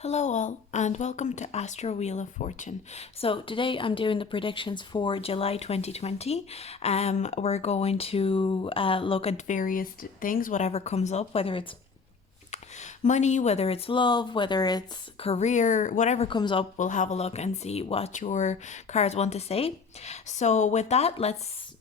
Hello all and welcome to Astro Wheel of Fortune. So today I'm doing the predictions for July 2020. We're going to look at various things, whatever comes up, whether it's money, whether it's love, whether it's career, whatever comes up, we'll have a look and see what your cards want to say. So with that, let's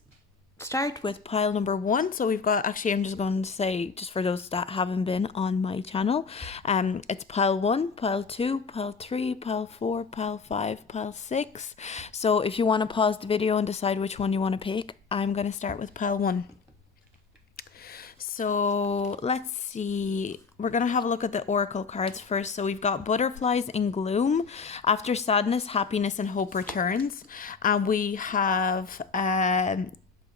start with pile number one. So we've got, actually I'm just going to say, just for those that haven't been on my channel, it's pile one, pile two, pile three, pile four, pile five, pile six. So if you want to pause the video and decide which one you want to pick, I'm going to start with pile one. So let's see. We're going to have a look at the oracle cards first. So we've got butterflies in gloom. After sadness, happiness and hope returns. And we have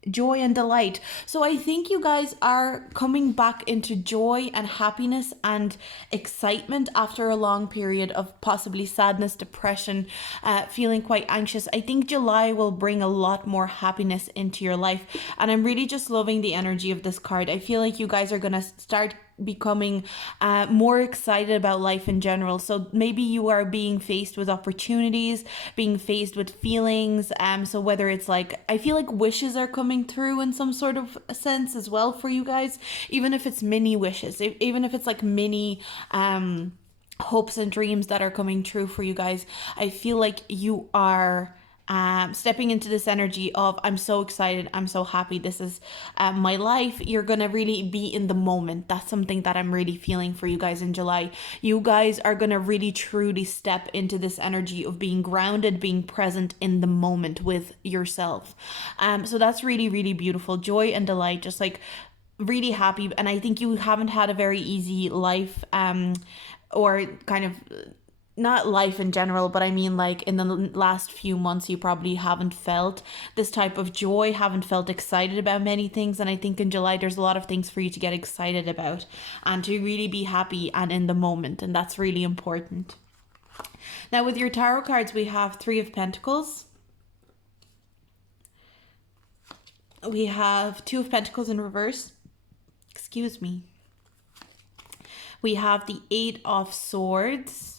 joy and delight. So I think you guys are coming back into joy and happiness and excitement after a long period of possibly sadness, depression, feeling quite anxious. I think July will bring a lot more happiness into your life, and I'm really just loving the energy of this card. I feel like you guys are gonna start becoming more excited about life in general. So maybe you are being faced with opportunities, being faced with feelings. So whether it's like, I feel like wishes are coming through in some sort of sense as well for you guys, even if it's mini wishes, even if it's like mini hopes and dreams that are coming true for you guys. I feel like you are stepping into this energy of, I'm so excited, I'm so happy, this is my life. You're gonna really be in the moment. That's something that I'm really feeling for you guys in July. You guys are gonna really truly step into this energy of being grounded, being present in the moment with yourself. So that's really, really beautiful. Joy and delight, just like really happy. And I think you haven't had a very easy life, or kind of, not life in general, but I mean like in the last few months you probably haven't felt this type of joy, haven't felt excited about many things. And I think in July there's a lot of things for you to get excited about and to really be happy and in the moment, and that's really important. Now with your tarot cards, we have Three of Pentacles, we have Two of Pentacles in reverse, excuse me, we have the Eight of Swords,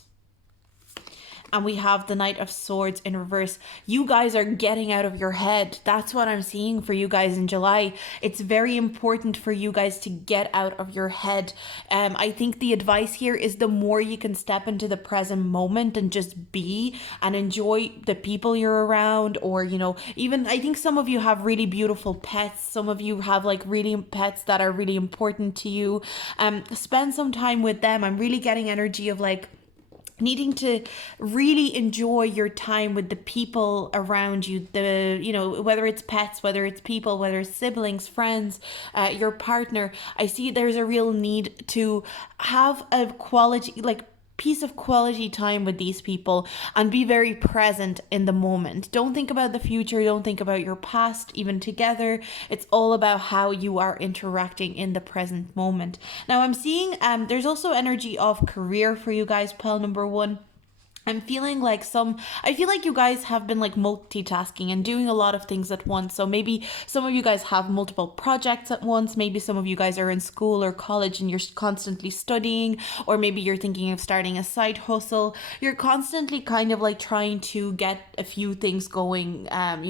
and we have the Knight of Swords in reverse. You guys are getting out of your head. That's what I'm seeing for you guys in July. It's very important for you guys to get out of your head. I think the advice here is the more you can step into the present moment and just be and enjoy the people you're around, or, you know, even I think some of you have really beautiful pets. Some of you have like really pets that are really important to you. Spend some time with them. I'm really getting energy of like needing to really enjoy your time with the people around you, the, you know, whether it's pets, whether it's people, whether it's siblings, friends, your partner. I see there's a real need to have a quality, like piece of quality time with these people and be very present in the moment. Don't think about the future, don't think about your past even together. It's all about how you are interacting in the present moment. Now I'm seeing there's also energy of career for you guys, pile number one. I'm feeling like I feel like you guys have been like multitasking and doing a lot of things at once. So maybe some of you guys have multiple projects at once. Maybe some of you guys are in school or college and you're constantly studying, or maybe you're thinking of starting a side hustle. You're constantly kind of like trying to get a few things going, at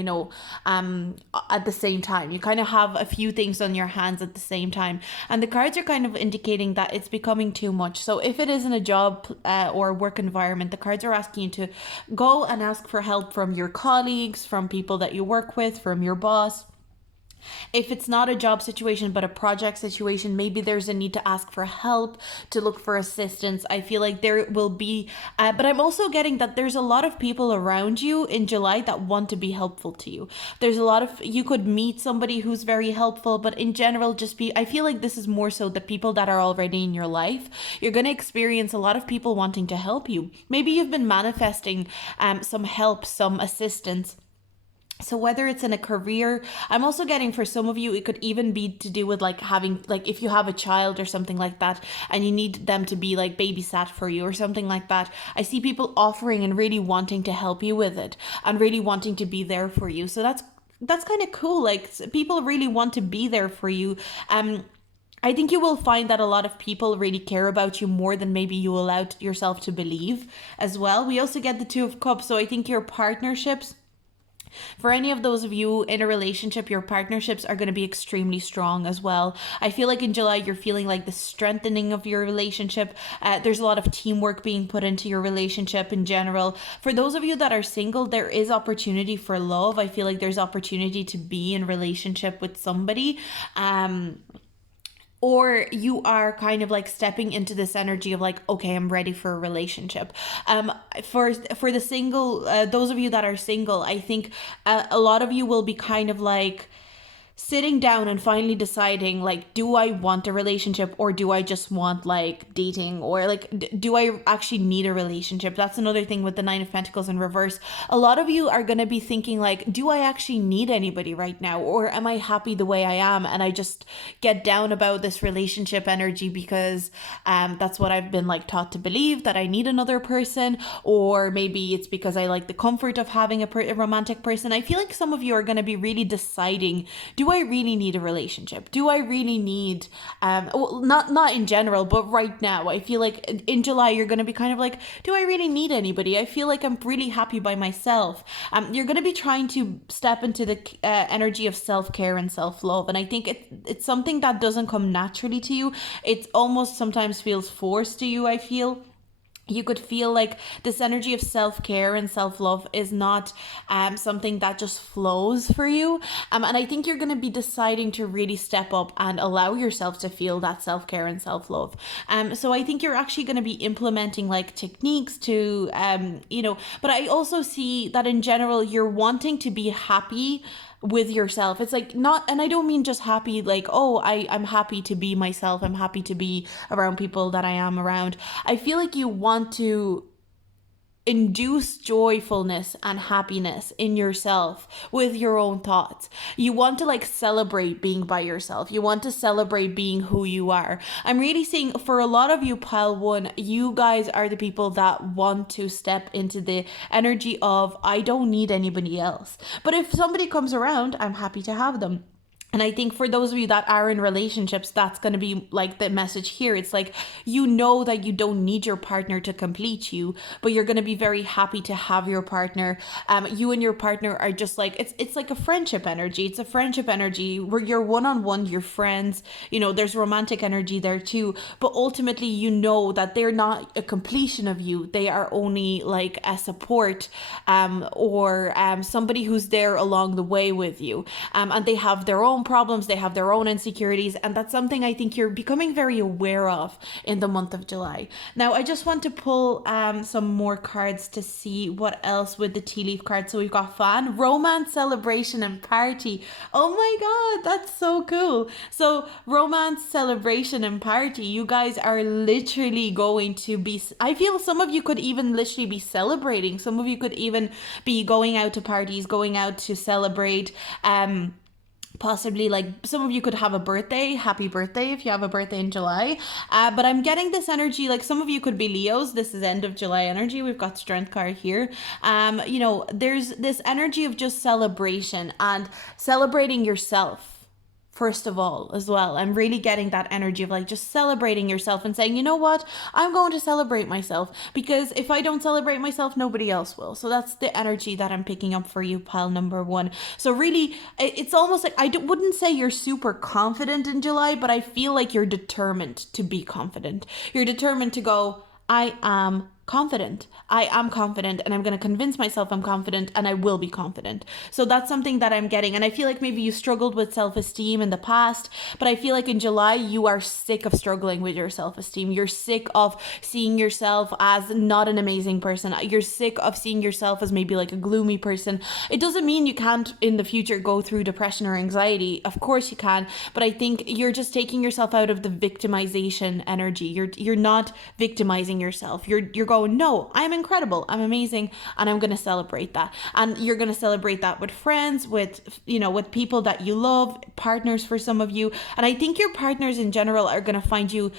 the same time. You kind of have a few things on your hands at the same time. And the cards are kind of indicating that it's becoming too much. So if it isn't a job or work environment, the cards are asking you to go and ask for help from your colleagues, from people that you work with, from your boss. If it's not a job situation but a project situation, maybe there's a need to ask for help, to look for assistance. I feel like there will be, but I'm also getting that there's a lot of people around you in July that want to be helpful to you. There's a lot of, you could meet somebody who's very helpful, but in general, I feel like this is more so the people that are already in your life. You're going to experience a lot of people wanting to help you. Maybe you've been manifesting some help, some assistance. So whether it's in a career, I'm also getting for some of you, it could even be to do with like having, like if you have a child or something like that and you need them to be like babysat for you or something like that. I see people offering and really wanting to help you with it and really wanting to be there for you. So that's kind of cool. Like people really want to be there for you. I think you will find that a lot of people really care about you more than maybe you allow yourself to believe as well. We also get the Two of Cups. So I think your partnerships, for any of those of you in a relationship, your partnerships are going to be extremely strong as well. I feel like in July, you're feeling like the strengthening of your relationship. There's a lot of teamwork being put into your relationship in general. For those of you that are single, there is opportunity for love. I feel like there's opportunity to be in relationship with somebody. Or you are kind of like stepping into this energy of like, okay, I'm ready for a relationship. For the single, those of you that are single, I think a lot of you will be kind of like sitting down and finally deciding, like, do I want a relationship, or do I just want like dating, or like do I actually need a relationship? That's another thing with the Nine of Pentacles in reverse. A lot of you are going to be thinking like, do I actually need anybody right now, or am I happy the way I am and I just get down about this relationship energy because that's what I've been like taught to believe, that I need another person, or maybe it's because I like the comfort of having a romantic person. I feel like some of you are going to be really deciding, do I really need a relationship? Do I really need, well, not in general, but right now, I feel like in July, you're going to be kind of like, do I really need anybody? I feel like I'm really happy by myself. You're going to be trying to step into the energy of self-care and self-love. And I think it's something that doesn't come naturally to you. It almost sometimes feels forced to you, I feel. You could feel like this energy of self-care and self-love is not something that just flows for you. And I think you're going to be deciding to really step up and allow yourself to feel that self-care and self-love. So I think you're actually going to be implementing like techniques to, but I also see that in general, you're wanting to be happy with yourself. It's like not, and I don't mean just happy like, oh, I'm happy to be myself, I'm happy to be around people that I am around. I feel like you want to induce joyfulness and happiness in yourself with your own thoughts. You want to like celebrate being by yourself. You want to celebrate being who you are. I'm really seeing for a lot of you, pile one, you guys are the people that want to step into the energy of, I don't need anybody else. But if somebody comes around, I'm happy to have them. And I think for those of you that are in relationships, that's going to be like the message here. It's like, you know that you don't need your partner to complete you, but you're going to be very happy to have your partner. You and your partner are just like, it's like a friendship energy. It's a friendship energy where you're one-on-one, you're friends, there's romantic energy there too. But ultimately, you know that they're not a completion of you. They are only like a support or somebody who's there along the way with you. And they have their own problems, they have their own insecurities, and that's something I think you're becoming very aware of in the month of July. Now, I just want to pull some more cards to see what else with the tea leaf card. So we've got fun, romance, celebration, and party. Oh my god, that's so cool. So romance, celebration, and party, you guys are literally going to be, I feel some of you could even literally be celebrating. Some of you could even be going out to parties, going out to celebrate. Possibly like some of you could have a birthday, happy birthday if you have a birthday in July. But I'm getting this energy, like some of you could be Leos. This is end of July energy. We've got strength card here. There's this energy of just celebration and celebrating yourself. First of all, as well, I'm really getting that energy of like just celebrating yourself and saying, you know what, I'm going to celebrate myself, because if I don't celebrate myself, nobody else will. So that's the energy that I'm picking up for you, pile number one. So really, it's almost like, wouldn't say you're super confident in July, but I feel like you're determined to be confident. You're determined to go, I am confident. I am confident, and I'm going to convince myself I'm confident, and I will be confident. So that's something that I'm getting. And I feel like maybe you struggled with self-esteem in the past, but I feel like in July, you are sick of struggling with your self-esteem. You're sick of seeing yourself as not an amazing person. You're sick of seeing yourself as maybe like a gloomy person. It doesn't mean you can't in the future go through depression or anxiety. Of course you can, but I think you're just taking yourself out of the victimization energy. You're not victimizing yourself. You're going, no, I'm incredible, I'm amazing, and I'm going to celebrate that. And you're going to celebrate that with friends, with people that you love, partners for some of you. And I think your partners in general are going to find you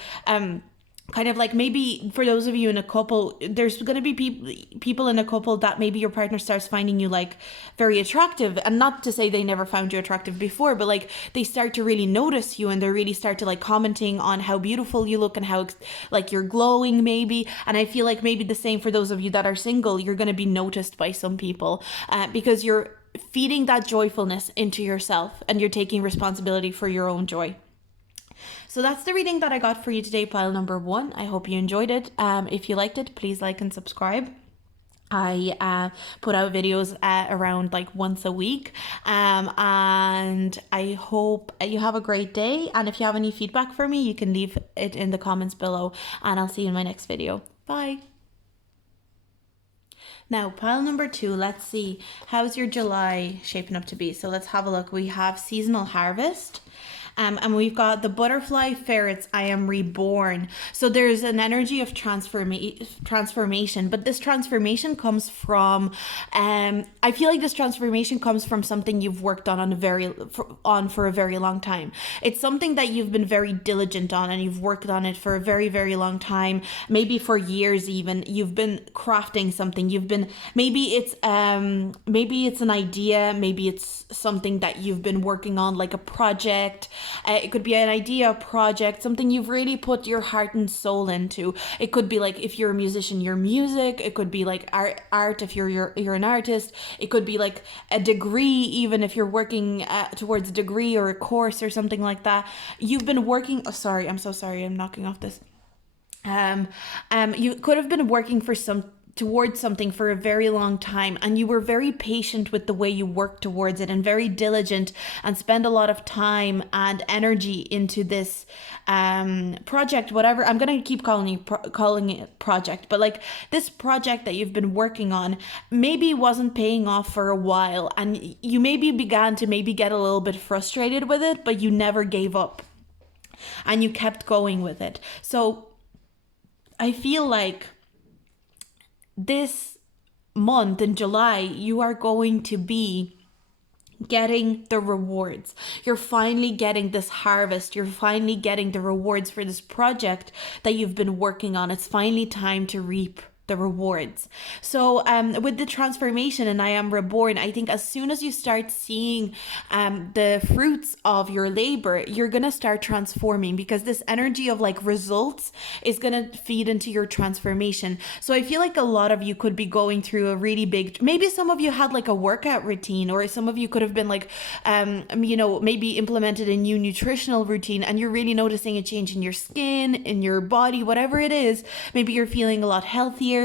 kind of like, maybe for those of you in a couple, there's going to be people in a couple that maybe your partner starts finding you like very attractive, and not to say they never found you attractive before, but like they start to really notice you, and they really start to like commenting on how beautiful you look and how like you're glowing maybe. And I feel like maybe the same for those of you that are single. You're going to be noticed by some people because you're feeding that joyfulness into yourself, and you're taking responsibility for your own joy. So that's the reading that I got for you today, pile number 1. I hope you enjoyed it. If you liked it, please like and subscribe. I put out videos around like once a week, and I hope you have a great day. And if you have any feedback for me, you can leave it in the comments below, and I'll see you in my next video. Bye. Now, pile number 2, let's see, how's your July shaping up to be? So let's have a look. We have seasonal harvest. And we've got the butterfly ferrets, I am reborn. So there's an energy of transformation, but this transformation comes from, I feel like this transformation comes from something you've worked on for a very long time. It's something that you've been very diligent on, and you've worked on it for a very, very long time, maybe for years even. You've been crafting something. Maybe it's an idea, maybe it's something that you've been working on, like a project. It could be an idea, a project, something you've really put your heart and soul into. It could be like, if you're a musician, your music. It could be like art if you're an artist. It could be like a degree, even if you're working towards a degree or a course or something like that. You've been working. Oh, sorry, I'm so sorry. I'm knocking off this. You could have been working towards something for a very long time, and you were very patient with the way you worked towards it, and very diligent, and spend a lot of time and energy into this project, whatever. I'm gonna keep calling it project, but like this project that you've been working on maybe wasn't paying off for a while, and you maybe began to get a little bit frustrated with it, but you never gave up, and you kept going with it. So I feel like this month in July, you are going to be getting the rewards. You're finally getting this harvest. You're finally getting the rewards for this project that you've been working on. It's finally time to reap the rewards. So with the transformation and I am reborn, I think as soon as you start seeing the fruits of your labor, you're gonna start transforming, because this energy of like results is gonna feed into your transformation. So I feel like a lot of you could be going through a really big, maybe some of you had like a workout routine, or some of you could have been like maybe implemented a new nutritional routine, and you're really noticing a change in your skin, in your body, whatever it is. Maybe you're feeling a lot healthier.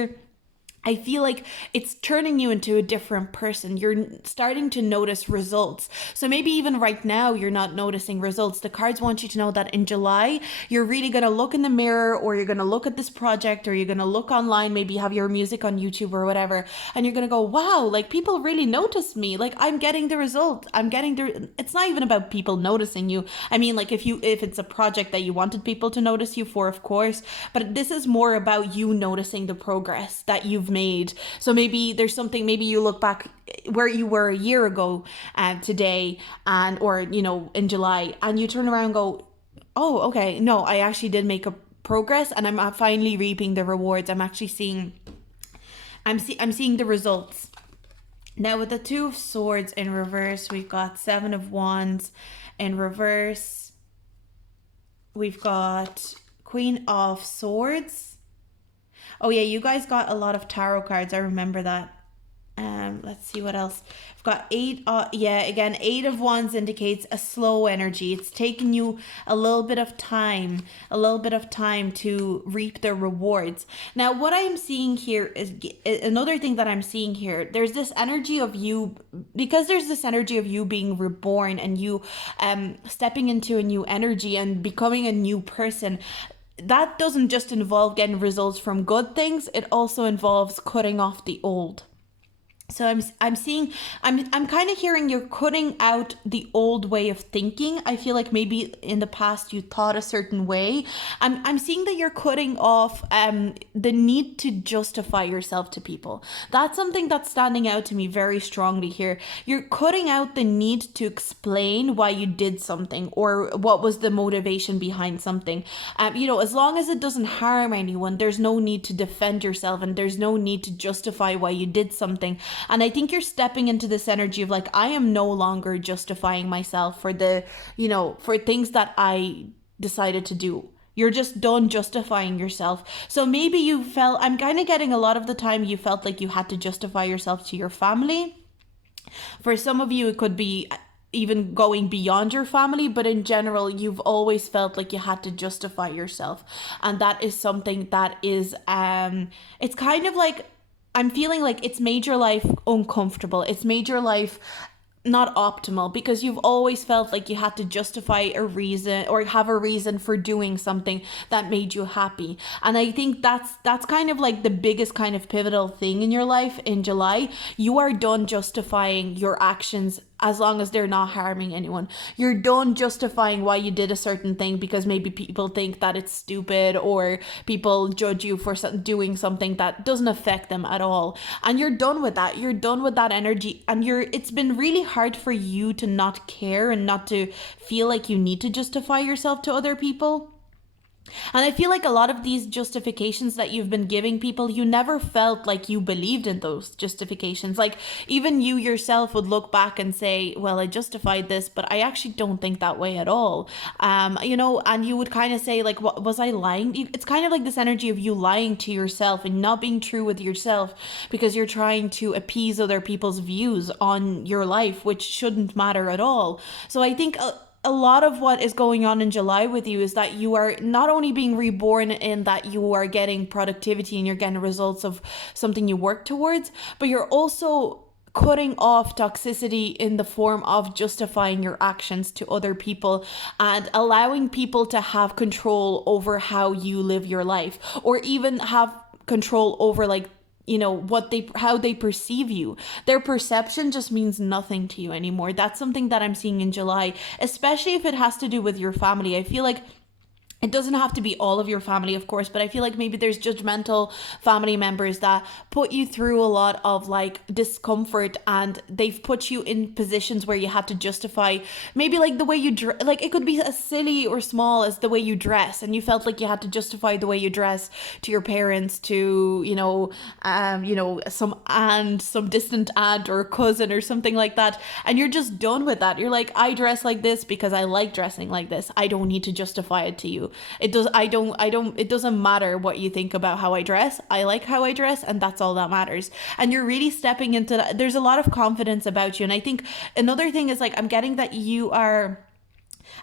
I feel like it's turning you into a different person. You're starting to notice results. So maybe even right now, you're not noticing results. The cards want you to know that in July, you're really going to look in the mirror, or you're going to look at this project, or you're going to look online, maybe have your music on YouTube or whatever. And you're going to go, wow, like people really notice me. Like I'm getting the result. It's not even about people noticing you. I mean, like if it's a project that you wanted people to notice you for, of course, but this is more about you noticing the progress that you've made. So maybe there's something, maybe you look back where you were a year ago today, or in July, and you turn around and go, oh, okay, no, I actually did make a progress, and I'm finally reaping the rewards. I'm actually seeing the results. Now with the 2 of Swords in reverse, we've got 7 of Wands in reverse. We've got Queen of Swords. Oh yeah, you guys got a lot of tarot cards. I remember that. Let's see what else. I've got 8. Again, 8 of Wands indicates a slow energy. It's taking you a little bit of time to reap the rewards. Now, what I'm seeing here is another thing that I'm seeing here. There's this energy of you, because there's this energy of you being reborn, and you stepping into a new energy and becoming a new person. That doesn't just involve getting results from good things. It also involves cutting off the old. So I'm kind of hearing you're cutting out the old way of thinking. I feel like maybe in the past you thought a certain way. I'm seeing that you're cutting off the need to justify yourself to people. That's something that's standing out to me very strongly here. You're cutting out the need to explain why you did something or what was the motivation behind something. As long as it doesn't harm anyone, there's no need to defend yourself and there's no need to justify why you did something. And I think you're stepping into this energy of like, I am no longer justifying myself for for things that I decided to do. You're just done justifying yourself. So maybe I'm kind of getting a lot of the time you felt like you had to justify yourself to your family. For some of you, it could be even going beyond your family, but in general, you've always felt like you had to justify yourself. And that is something that is, it's kind of like, I'm feeling like it's made your life uncomfortable. It's made your life not optimal because you've always felt like you had to justify a reason or have a reason for doing something that made you happy. And I think that's kind of like the biggest kind of pivotal thing in your life in July. You are done justifying your actions as long as they're not harming anyone. You're done justifying why you did a certain thing because maybe people think that it's stupid or people judge you for doing something that doesn't affect them at all. And you're done with that. You're done with that energy. And it's been really hard for you to not care and not to feel like you need to justify yourself to other people. And I feel like a lot of these justifications that you've been giving people, you never felt like you believed in those justifications. Like even you yourself would look back and say, well, I justified this, but I actually don't think that way at all. And you would kind of say like, what was I lying? It's kind of like this energy of you lying to yourself and not being true with yourself because you're trying to appease other people's views on your life, which shouldn't matter at all. So I think a lot of what is going on in July with you is that you are not only being reborn in that you are getting productivity and you're getting results of something you work towards, but you're also cutting off toxicity in the form of justifying your actions to other people and allowing people to have control over how you live your life or even have control over like how they perceive you. Their perception just means nothing to you anymore. That's something that I'm seeing in July, especially if it has to do with your family. I feel like it doesn't have to be all of your family, of course, but I feel like maybe there's judgmental family members that put you through a lot of like discomfort and they've put you in positions where you had to justify maybe like the way you dress. Like it could be as silly or small as the way you dress and you felt like you had to justify the way you dress to your parents, to, some distant aunt or cousin or something like that. And you're just done with that. You're like, I dress like this because I like dressing like this. I don't need to justify it to you. It doesn't matter what you think about how I dress. I like how I dress and that's all that matters. And you're really stepping into that. There's a lot of confidence about you. And I think another thing is like, I'm getting that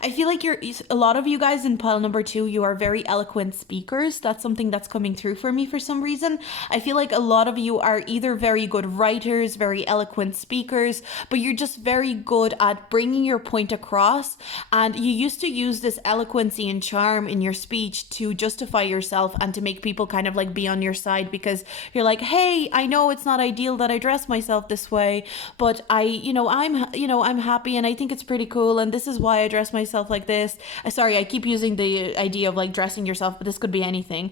I feel like a lot of you guys in pile number 2, you are very eloquent speakers. That's something that's coming through for me for some reason. I feel like a lot of you are either very good writers, very eloquent speakers, but you're just very good at bringing your point across. And you used to use this eloquency and charm in your speech to justify yourself and to make people kind of like be on your side because you're like, hey, I know it's not ideal that I dress myself this way, but I'm happy and I think it's pretty cool and this is why I dress myself like this. Sorry, I keep using the idea of like dressing yourself, but this could be anything.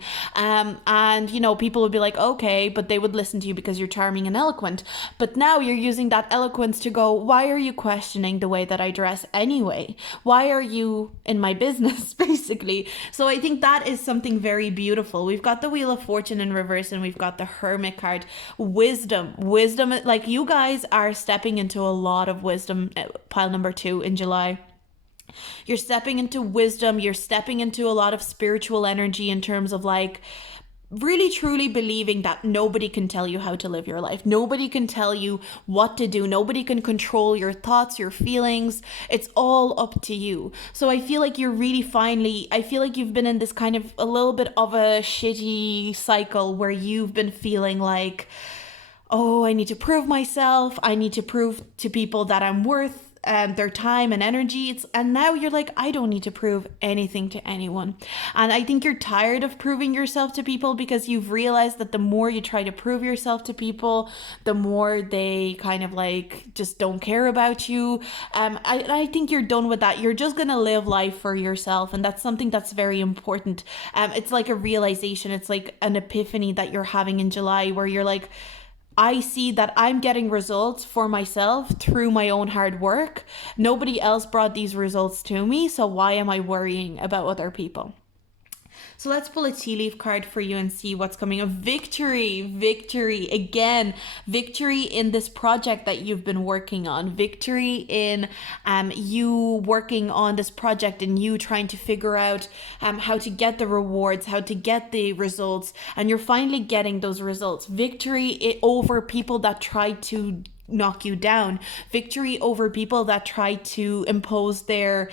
People would be like, okay, but they would listen to you because you're charming and eloquent. But now you're using that eloquence to go, why are you questioning the way that I dress anyway? Why are you in my business, basically? So I think that is something very beautiful. We've got the Wheel of Fortune in reverse and we've got the Hermit card. Wisdom, like you guys are stepping into a lot of wisdom, pile number 2 in July. You're stepping into wisdom. You're stepping into a lot of spiritual energy in terms of like really truly believing that nobody can tell you how to live your life. Nobody can tell you what to do. Nobody can control your thoughts, your feelings. It's all up to you. So I feel like I feel like you've been in this kind of a little bit of a shitty cycle where you've been feeling like, oh, I need to prove myself. I need to prove to people that I'm worth their time and energy. And now you're like, I don't need to prove anything to anyone. And I think you're tired of proving yourself to people, because you've realized that the more you try to prove yourself to people, the more they kind of like just don't care about you. I think you're done with that. You're just gonna live life for yourself, and that's something that's very important. It's like a realization, it's like an epiphany that you're having in July, where you're like, I see that I'm getting results for myself through my own hard work. Nobody else brought these results to me, so why am I worrying about other people? So let's pull a tea leaf card for you and see what's coming. A victory, victory, again, victory in this project that you've been working on, victory in you working on this project and you trying to figure out how to get the rewards, how to get the results, and you're finally getting those results. Victory over people that tried to knock you down, victory over people that try to impose their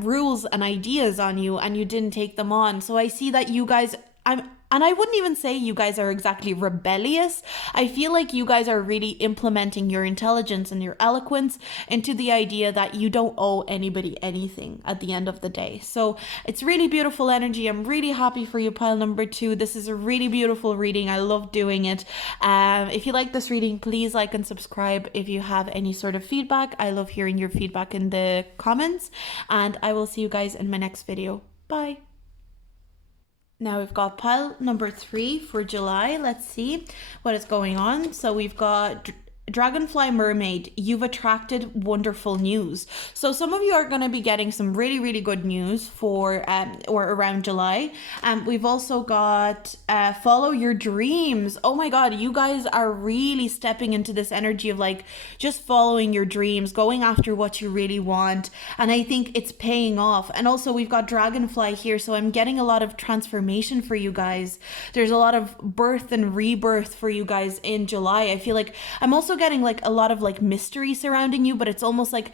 rules and ideas on you and you didn't take them on. So I see that you guys, and I wouldn't even say you guys are exactly rebellious. I feel like you guys are really implementing your intelligence and your eloquence into the idea that you don't owe anybody anything at the end of the day. So it's really beautiful energy. I'm really happy for you, pile number 2. This is a really beautiful reading. I love doing it. If you like this reading, please like and subscribe. If you have any sort of feedback, I love hearing your feedback in the comments. And I will see you guys in my next video. Bye. Now we've got pile number 3 for July. Let's see what is going on. So we've got Dragonfly Mermaid, you've attracted wonderful news. So some of you are going to be getting some really, really good news for or around July. We've also got follow your dreams. Oh my God, you guys are really stepping into this energy of like just following your dreams, going after what you really want. And I think it's paying off. And also we've got Dragonfly here. So I'm getting a lot of transformation for you guys. There's a lot of birth and rebirth for you guys in July. I feel like I'm also getting like a lot of like mystery surrounding you, but it's almost like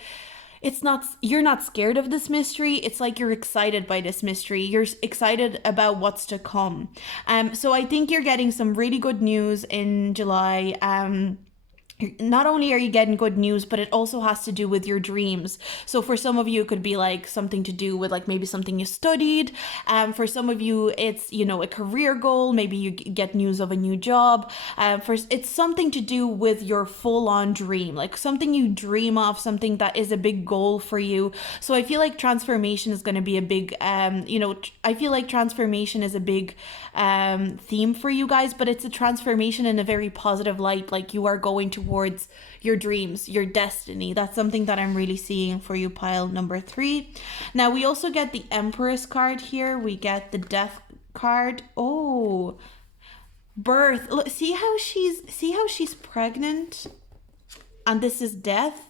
you're not scared of this mystery. It's like you're excited by this mystery. You're excited about what's to come. So I think you're getting some really good news in July. Not only are you getting good news, but it also has to do with your dreams. So for some of you, it could be like something to do with like maybe something you studied. For some of you, it's, you know, a career goal. Maybe you get news of a new job. It's something to do with your full-on dream, like something you dream of, something that is a big goal for you. So I feel like transformation is going to be a big, I feel like transformation is a big theme for you guys, but it's a transformation in a very positive light. Like you are going towards your dreams, your destiny. That's something that I'm really seeing for you, pile number 3. Now we also get the Empress card here. We get the Death card. Oh, birth. Look, see how she's pregnant, and this is death.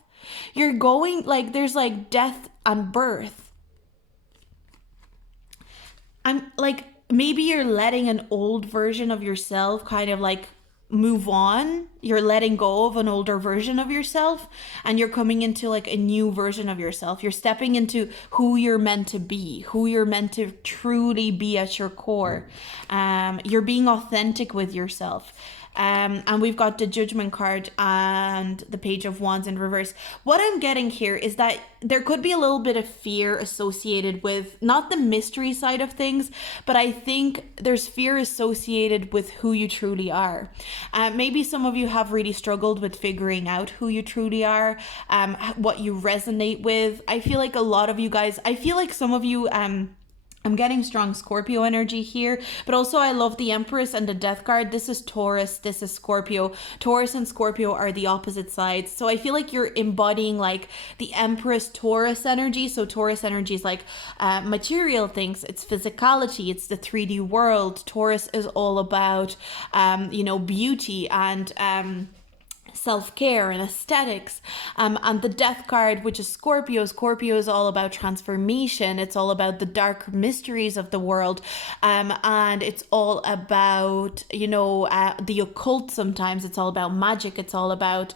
You're going like there's like death and birth. I'm like, maybe you're letting an old version of yourself kind of like move on. You're letting go of an older version of yourself and you're coming into like a new version of yourself. You're stepping into who you're meant to be, who you're meant to truly be at your core. You're being authentic with yourself. And we've got the Judgment card and the Page of Wands in reverse. What I'm getting here is that there could be a little bit of fear associated with not the mystery side of things, but I think there's fear associated with who you truly are. Maybe some of you have really struggled with figuring out who you truly are, what you resonate with. I feel like a lot of you guys, I feel like some of you, I'm getting strong Scorpio energy here, but also I love the Empress and the Death card. This is Taurus, this is Scorpio. Taurus and Scorpio are the opposite sides. So I feel like you're embodying like the Empress Taurus energy. So Taurus energy is like material things. It's physicality. It's the 3D world. Taurus is all about, beauty and self-care and aesthetics, and the Death card, which is Scorpio is all about transformation. It's all about the dark mysteries of the world, and it's all about the occult. Sometimes it's all about magic. It's all about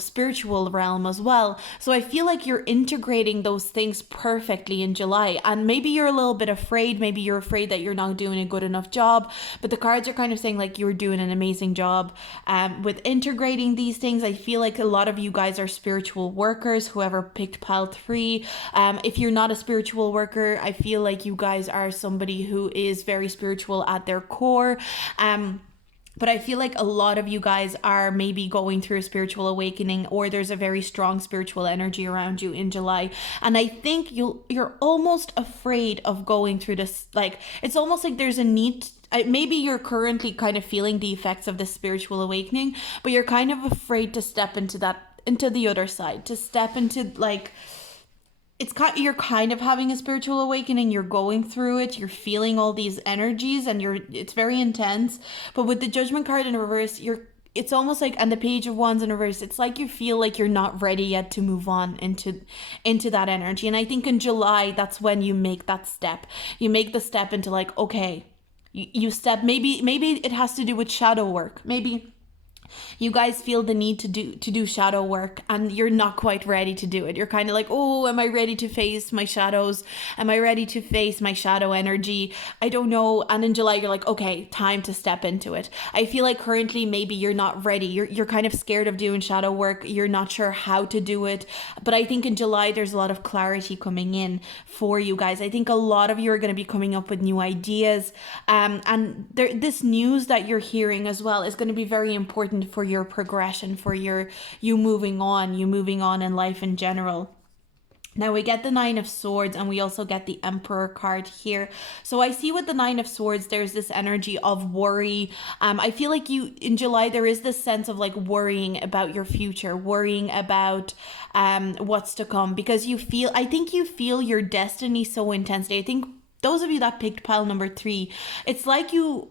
spiritual realm as well. So I feel like you're integrating those things perfectly in July, and maybe you're a little bit afraid. Maybe you're afraid that you're not doing a good enough job, but the cards are kind of saying like you're doing an amazing job with integrating integrating these things. I feel like a lot of you guys are spiritual workers, whoever picked pile 3. If you're not a spiritual worker, I feel like you guys are somebody who is very spiritual at their core. But I feel like a lot of you guys are maybe going through a spiritual awakening, or there's a very strong spiritual energy around you in July. And I think you're almost afraid of going through this. Like, it's almost like there's a need. Maybe you're currently kind of feeling the effects of this spiritual awakening, but you're kind of afraid to step into the other side, to step into like, you're kind of having a spiritual awakening, you're going through it, you're feeling all these energies, and it's very intense. But with the Judgment card in reverse, it's almost like, and the Page of Wands in reverse, it's like you feel like you're not ready yet to move on into that energy. And I think in July, that's when you make that step. You make the step into like, okay, you step, maybe it has to do with shadow work. Maybe you guys feel the need to do shadow work, and you're not quite ready to do it. You're kind of like, oh, am I ready to face my shadows? Am I ready to face my shadow energy? I don't know. And in July, you're like, okay, time to step into it. I feel like currently maybe you're not ready. You're kind of scared of doing shadow work. You're not sure how to do it. But I think in July, there's a lot of clarity coming in for you guys. I think a lot of you are going to be coming up with new ideas. And this news that you're hearing as well is going to be very important for your progression, for you moving on in life in general. Now we get the 9 of Swords, and we also get the Emperor card here. So I see with the 9 of Swords, there's this energy of worry. I feel like in July, there is this sense of like worrying about your future, worrying about what's to come, because I think you feel your destiny so intensely. I think those of you that picked pile number 3, it's like you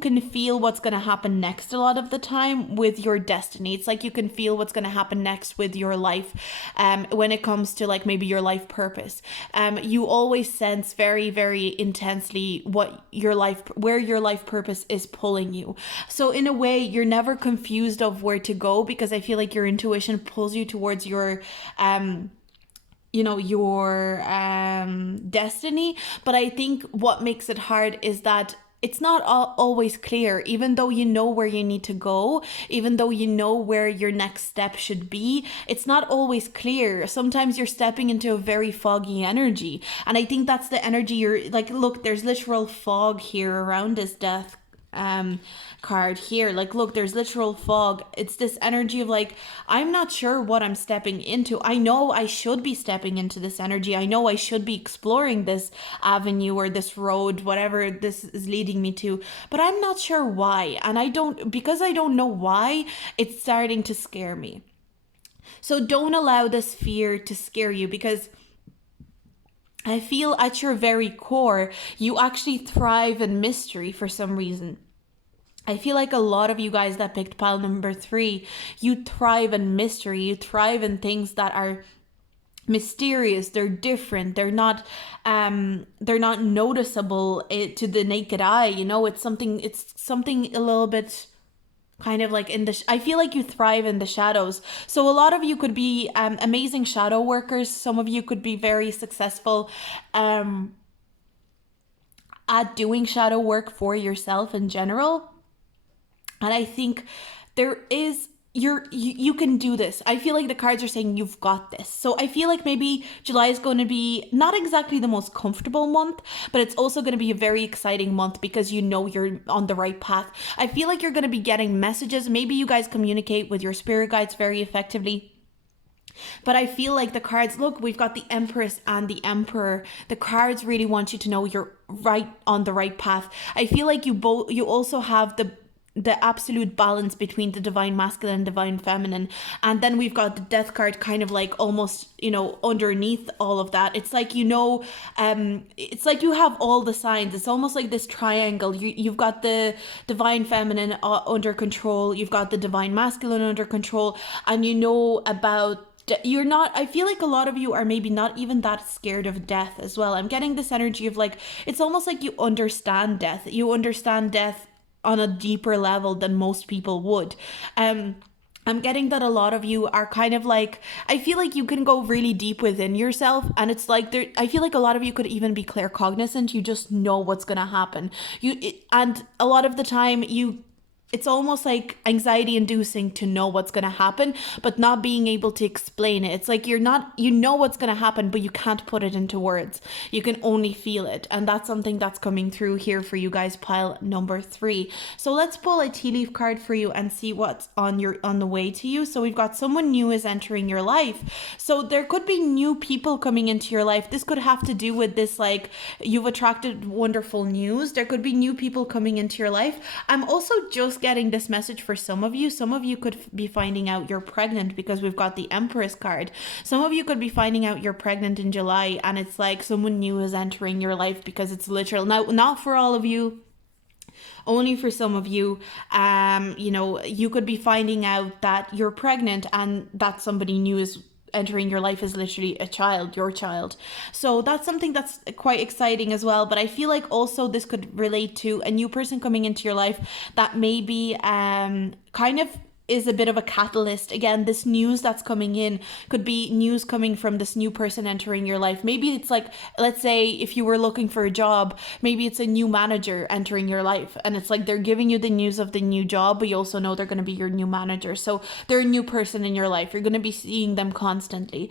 can feel what's going to happen next a lot of the time with your destiny. It's like you can feel what's going to happen next with your life when it comes to like maybe your life purpose. You always sense very, very intensely where your life purpose is pulling you. So in a way, you're never confused of where to go, because I feel like your intuition pulls you towards your destiny. But I think what makes it hard is that it's not always clear, even though you know where you need to go, even though you know where your next step should be. It's not always clear. Sometimes you're stepping into a very foggy energy. And I think that's the energy you're like, look, there's literal fog here around this death card here. Like, look, there's literal fog. It's this energy of like, I'm not sure what I'm stepping into. I know I should be stepping into this energy. I know I should be exploring this avenue or this road, whatever this is leading me to, but I'm not sure why. And because I don't know why, it's starting to scare me. So don't allow this fear to scare you, because I feel at your very core, you actually thrive in mystery for some reason. I feel like a lot of you guys that picked pile number 3, you thrive in mystery. You thrive in things that are mysterious. They're different. They're not noticeable to the naked eye. You know, it's something a little bit kind of like I feel like you thrive in the shadows. So a lot of you could be amazing shadow workers. Some of you could be very successful at doing shadow work for yourself in general. And I think you can do this. I feel like the cards are saying you've got this. So I feel like maybe July is going to be not exactly the most comfortable month, but it's also going to be a very exciting month because you know you're on the right path. I feel like you're going to be getting messages. Maybe you guys communicate with your spirit guides very effectively. But I feel like the cards, look, we've got the Empress and the Emperor. The cards really want you to know you're right on the right path. I feel like you also have the absolute balance between the divine masculine and divine feminine. And then we've got the Death card kind of like almost, underneath all of that. It's like, it's like you have all the signs. It's almost like this triangle. You've got the divine feminine under control. You've got the divine masculine under control. And I feel like a lot of you are maybe not even that scared of death as well. I'm getting this energy of like, it's almost like you understand death. You understand death on a deeper level than most people would. I'm getting that a lot of you are kind of like, I feel like you can go really deep within yourself, and it's like I feel like a lot of you could even be claircognizant. You just know what's gonna happen. And a lot of the time you it's almost like anxiety inducing to know what's going to happen, but not being able to explain it. It's like you know what's going to happen, but you can't put it into words. You can only feel it. And that's something that's coming through here for you guys, pile number 3. So let's pull a tea leaf card for you and see what's on the way to you. So we've got someone new is entering your life. So there could be new people coming into your life. This could have to do with this, like, you've attracted wonderful news. There could be new people coming into your life. I'm also just getting this message for some of you. Some of you could be finding out you're pregnant because we've got the Empress card. Some of you could be finding out you're pregnant in July, and it's like someone new is entering your life because it's literal. Now, not for all of you, only for some of you. You know, you could be finding out that you're pregnant and that somebody new is entering your life is literally a child, your child. So that's something that's quite exciting as well. But I feel like also this could relate to a new person coming into your life that maybe kind of is a bit of a catalyst. Again, this news that's coming in could be news coming from this new person entering your life. Maybe it's like, let's say if you were looking for a job, maybe it's a new manager entering your life, and it's like they're giving you the news of the new job, but you also know they're going to be your new manager. So they're a new person in your life. You're going to be seeing them constantly.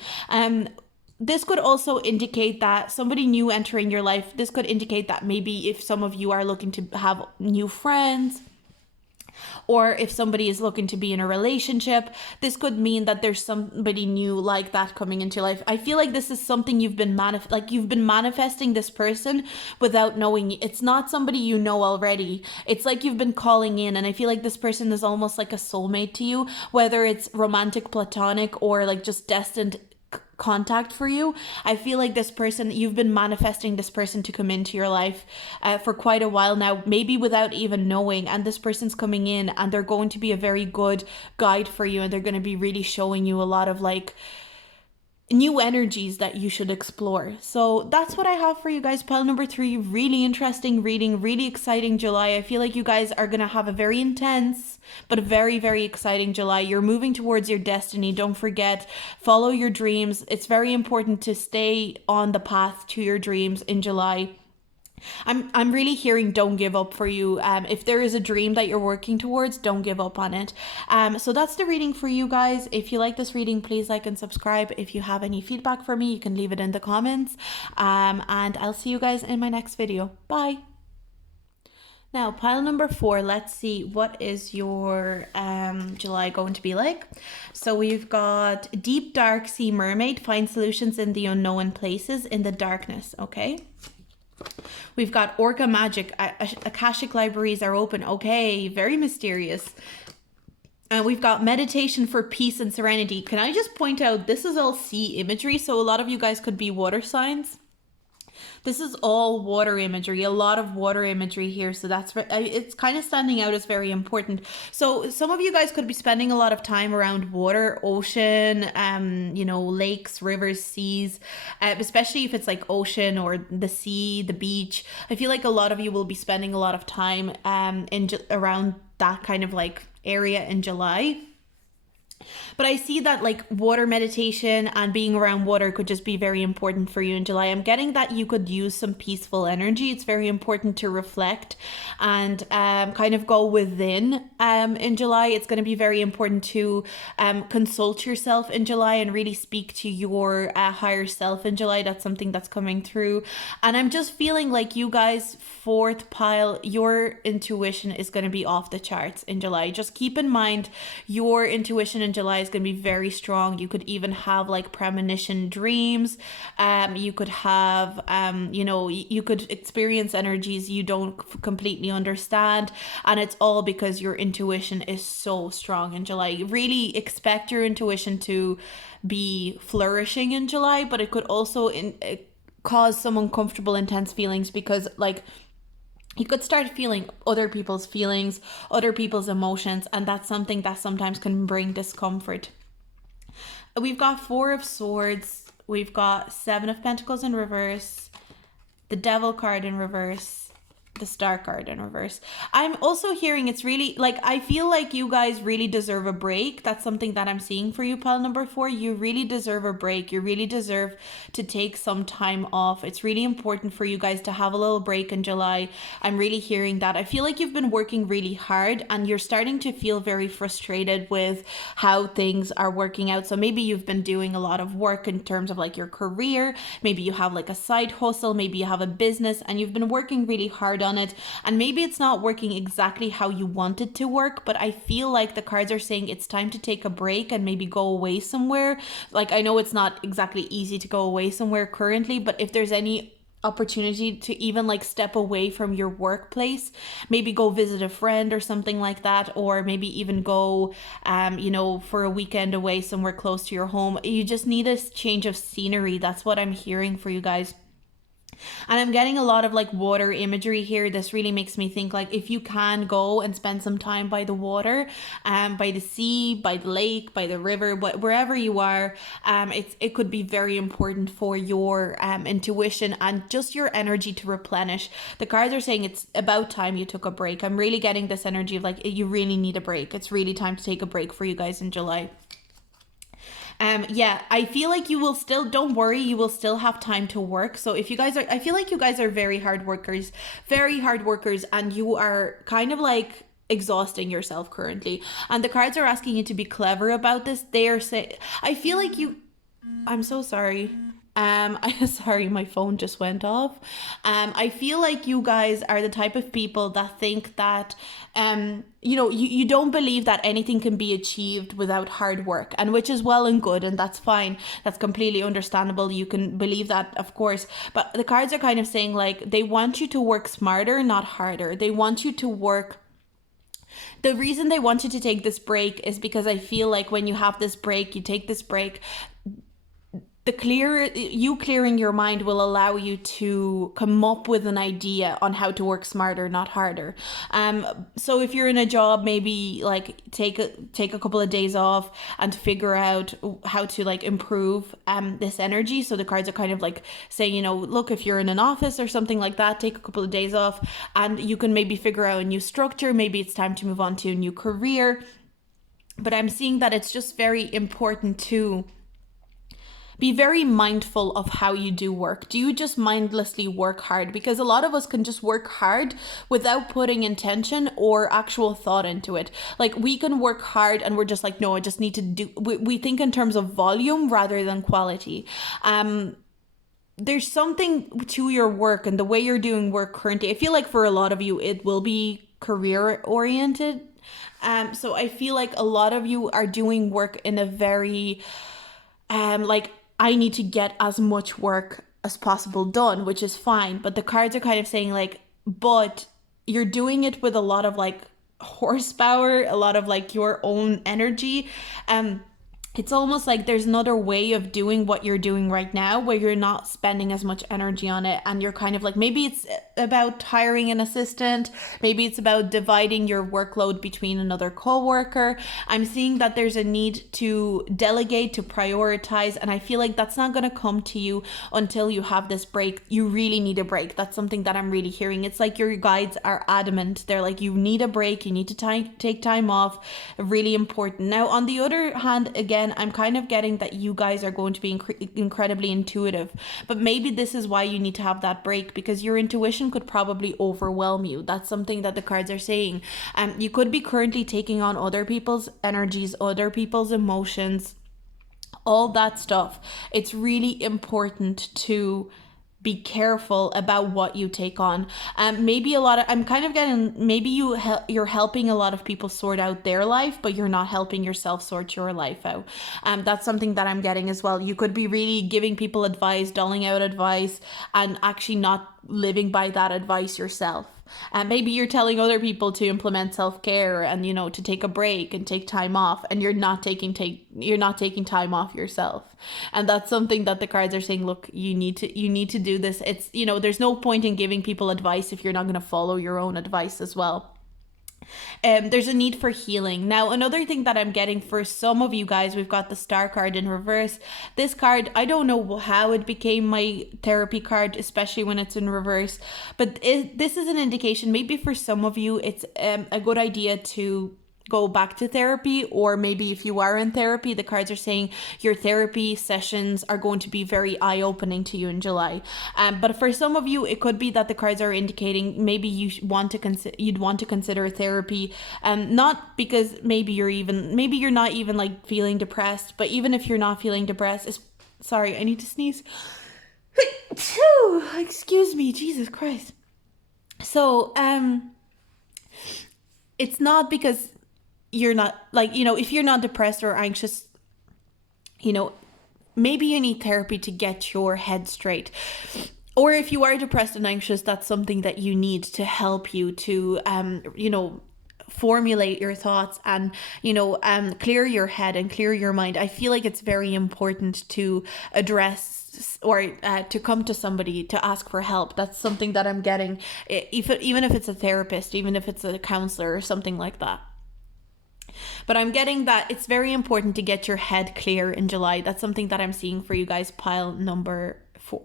This could also indicate that somebody new entering your life, this could indicate that maybe if some of you are looking to have new friends, or if somebody is looking to be in a relationship, this could mean that there's somebody new like that coming into your life. I feel like this is something you've been manifesting this person without knowing. It's not somebody you know already. It's like you've been calling in, and I feel like this person is almost like a soulmate to you, whether it's romantic, platonic, or like just destined contact for you. I feel like this person, you've been manifesting this person to come into your life for quite a while now, maybe without even knowing, and this person's coming in and they're going to be a very good guide for you, and they're going to be really showing you a lot of like new energies that you should explore. So that's what I have for you guys. Pile number 3, really interesting reading, really exciting July. I feel like you guys are going to have a very intense but a very, very exciting July. You're moving towards your destiny. Don't forget, follow your dreams. It's very important to stay on the path to your dreams in July. I'm really hearing don't give up for you. If there is a dream that you're working towards, don't give up on it. So that's the reading for you guys. If you like this reading, please like and subscribe. If you have any feedback for me, you can leave it in the comments. And I'll see you guys in my next video. Bye. Now, pile number 4, let's see, what is your July going to be like? So we've got Deep Dark Sea Mermaid, find solutions in the unknown places in the darkness, okay? We've got Orca Magic, Akashic Libraries are open, okay, very mysterious. And we've got Meditation for Peace and Serenity. Can I just point out, this is all sea imagery, so a lot of you guys could be water signs. This is all water imagery, a lot of water imagery here. So that's, it's kind of standing out as very important. So some of you guys could be spending a lot of time around water, ocean, you know, lakes, rivers, seas, especially if it's like ocean or the sea, the beach. I feel like a lot of you will be spending a lot of time around that kind of like area in July. But I see that like water meditation and being around water could just be very important for you in July. I'm getting that you could use some peaceful energy. It's very important to reflect and kind of go within in July. It's going to be very important to consult yourself in July and really speak to your higher self in July. That's something that's coming through. And I'm just feeling like you guys, 4th pile, your intuition is going to be off the charts in July. Just keep in mind your intuition in July is going to be very strong. You could even have like premonition dreams. You could have, you know, you could experience energies you don't completely understand. And it's all because your intuition is so strong in July. Really expect your intuition to be flourishing in July, but it could also cause some uncomfortable, intense feelings because like, you could start feeling other people's feelings, other people's emotions, and that's something that sometimes can bring discomfort. We've got 4 of Swords, we've got 7 of Pentacles in reverse, the Devil card in reverse, the Star card in reverse. I'm also hearing it's really like, I feel like you guys really deserve a break. That's something that I'm seeing for you, pile number 4. You really deserve a break. You really deserve to take some time off. It's really important for you guys to have a little break in July. I'm really hearing that. I feel like you've been working really hard and you're starting to feel very frustrated with how things are working out. So maybe you've been doing a lot of work in terms of like your career. Maybe you have like a side hustle. Maybe you have a business and you've been working really hard on it, and maybe it's not working exactly how you want it to work, but I feel like the cards are saying it's time to take a break and maybe go away somewhere. Like, I know it's not exactly easy to go away somewhere currently, but if there's any opportunity to even like step away from your workplace, maybe go visit a friend or something like that, or maybe even go for a weekend away somewhere close to your home. You just need a change of scenery. That's what I'm hearing for you guys. And I'm getting a lot of like water imagery here. This really makes me think like, if you can go and spend some time by the water, by the sea, by the lake, by the river, wherever you are, it could be very important for your intuition and just your energy to replenish. The cards are saying it's about time you took a break. I'm really getting this energy of like, you really need a break. It's really time to take a break for you guys in July. I feel like you will still, don't worry, you will still have time to work. So if you guys are, I feel like you guys are very hard workers, and you are kind of like exhausting yourself currently. And the cards are asking you to be clever about this. They are saying, I feel like you, I'm so sorry. Sorry, my phone just went off. I feel like you guys are the type of people that think that, you don't believe that anything can be achieved without hard work, and which is well and good, and that's fine. That's completely understandable. You can believe that, of course. But the cards are kind of saying like, they want you to work smarter, not harder. They want you to work. The reason they want you to take this break is because I feel like when you have this break, you take this break, clearing your mind will allow you to come up with an idea on how to work smarter, not harder. So if you're in a job, maybe like take a couple of days off and figure out how to like improve this energy. So the cards are kind of like saying, look, if you're in an office or something like that, take a couple of days off and you can maybe figure out a new structure. Maybe it's time to move on to a new career. But I'm seeing that it's just very important to be very mindful of how you do work. Do you just mindlessly work hard? Because a lot of us can just work hard without putting intention or actual thought into it. Like, we can work hard and we're just like, no, I just need to do, we think in terms of volume rather than quality. There's something to your work and the way you're doing work currently. I feel like for a lot of you, it will be career oriented. So I feel like a lot of you are doing work in a very, I need to get as much work as possible done, which is fine. But the cards are kind of saying like, but you're doing it with a lot of like horsepower, a lot of like your own energy. It's almost like there's another way of doing what you're doing right now where you're not spending as much energy on it, and you're kind of like, maybe it's about hiring an assistant, maybe it's about dividing your workload between another coworker. I'm seeing that there's a need to delegate, to prioritize, and I feel like that's not going to come to you until you have this break. You really need a break. That's something that I'm really hearing. It's like your guides are adamant. They're like, you need a break, you need to take time off. Really important. Now, on the other hand, again, I'm kind of getting that you guys are going to be incredibly intuitive, but maybe this is why you need to have that break, because your intuition could probably overwhelm you. That's something that the cards are saying. You could be currently taking on other people's energies, other people's emotions, all that stuff. It's really important to be careful about what you take on. Maybe I'm kind of getting, maybe you're helping a lot of people sort out their life, but you're not helping yourself sort your life out. That's something that I'm getting as well. You could be really giving people advice, doling out advice, and actually not living by that advice yourself. Maybe you're telling other people to implement self-care and to take a break and take time off, and you're not taking time off yourself. And that's something that the cards are saying, look, you need to do this. It's there's no point in giving people advice if you're not going to follow your own advice as well. There's a need for healing. Now, another thing that I'm getting for some of you guys, we've got the Star card in reverse. This card, I don't know how it became my therapy card, especially when it's in reverse, but this is an indication, maybe for some of you, it's a good idea to go back to therapy, or maybe if you are in therapy, the cards are saying your therapy sessions are going to be very eye-opening to you in July. But for some of you, it could be that the cards are indicating maybe you'd want to consider therapy, not because maybe you're not even like feeling depressed, but even if you're not feeling depressed, sorry, I need to sneeze. Excuse me, Jesus Christ. So it's not because you're not, like, if you're not depressed or anxious, maybe you need therapy to get your head straight. Or if you are depressed and anxious, that's something that you need to help you to, formulate your thoughts and, clear your head and clear your mind. I feel like it's very important to address or to come to somebody to ask for help. That's something that I'm getting, even if it's a therapist, even if it's a counselor or something like that. But I'm getting that it's very important to get your head clear in July. That's something that I'm seeing for you guys, pile number 4.